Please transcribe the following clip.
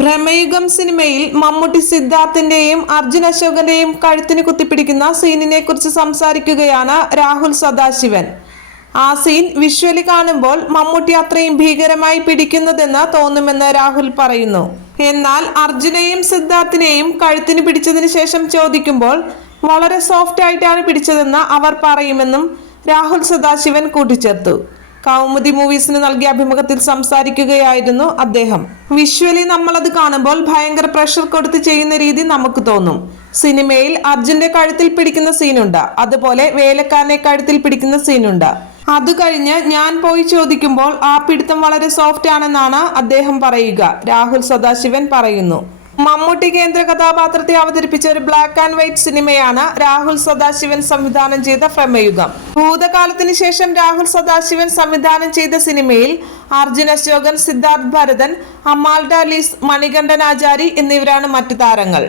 ഭ്രമയുഗം സിനിമയിൽ മമ്മൂട്ടി സിദ്ധാർത്ഥിന്റെയും അർജുൻ അശോകന്റെയും കഴുത്തിന് കുത്തിപ്പിടിക്കുന്ന സീനിനെ കുറിച്ച് സംസാരിക്കുകയാണ് രാഹുൽ സദാശിവൻ. ആ സീൻ വിഷ്വലി കാണുമ്പോൾ മമ്മൂട്ടി അത്രയും ഭീകരമായി പിടിക്കുന്നതെന്ന് തോന്നുമെന്ന് രാഹുൽ പറയുന്നു. എന്നാൽ അർജുനെയും സിദ്ധാർത്ഥിനെയും കഴുത്തിന് പിടിച്ചതിന് ശേഷം ചോദിക്കുമ്പോൾ വളരെ സോഫ്റ്റ് ആയിട്ടാണ് പിടിച്ചതെന്ന് അവർ പറയുമെന്നും രാഹുൽ സദാശിവൻ കൂട്ടിച്ചേർത്തു. കൗമുദി മൂവീസിന് നൽകിയ അഭിമുഖത്തിൽ സംസാരിക്കുകയായിരുന്നു അദ്ദേഹം. വിഷ്വലി നമ്മളത് കാണുമ്പോൾ ഭയങ്കര പ്രഷർ കൊടുത്ത് ചെയ്യുന്ന രീതി നമുക്ക് തോന്നും. സിനിമയിൽ അർജുന്റെ കഴുത്തിൽ പിടിക്കുന്ന സീനുണ്ട്. അതുപോലെ വേലക്കാരനെ കഴുത്തിൽ പിടിക്കുന്ന സീനുണ്ട്. അത് കഴിഞ്ഞ് ഞാൻ പോയി ചോദിക്കുമ്പോൾ ആ പിടുത്തം വളരെ സോഫ്റ്റ് ആണെന്നാണ് അദ്ദേഹം പറയുക. രാഹുൽ സദാശിവൻ പറയുന്നു. മമ്മൂട്ടി കേന്ദ്ര കഥാപാത്രത്തെ അവതരിപ്പിച്ച ഒരു ബ്ലാക്ക് ആൻഡ് വൈറ്റ് സിനിമയാണ് രാഹുൽ സദാശിവൻ സംവിധാനം ചെയ്ത ഭ്രമയുഗം. ഭൂതകാലത്തിന് ശേഷം രാഹുൽ സദാശിവൻ സംവിധാനം ചെയ്ത സിനിമയിൽ അർജുൻ അശോകൻ സിദ്ധാർത്ഥ് ഭരതൻ അമാൽഡ ലീസ് മണികണ്ഠൻ ആചാരി എന്നിവരാണ് മറ്റു താരങ്ങൾ.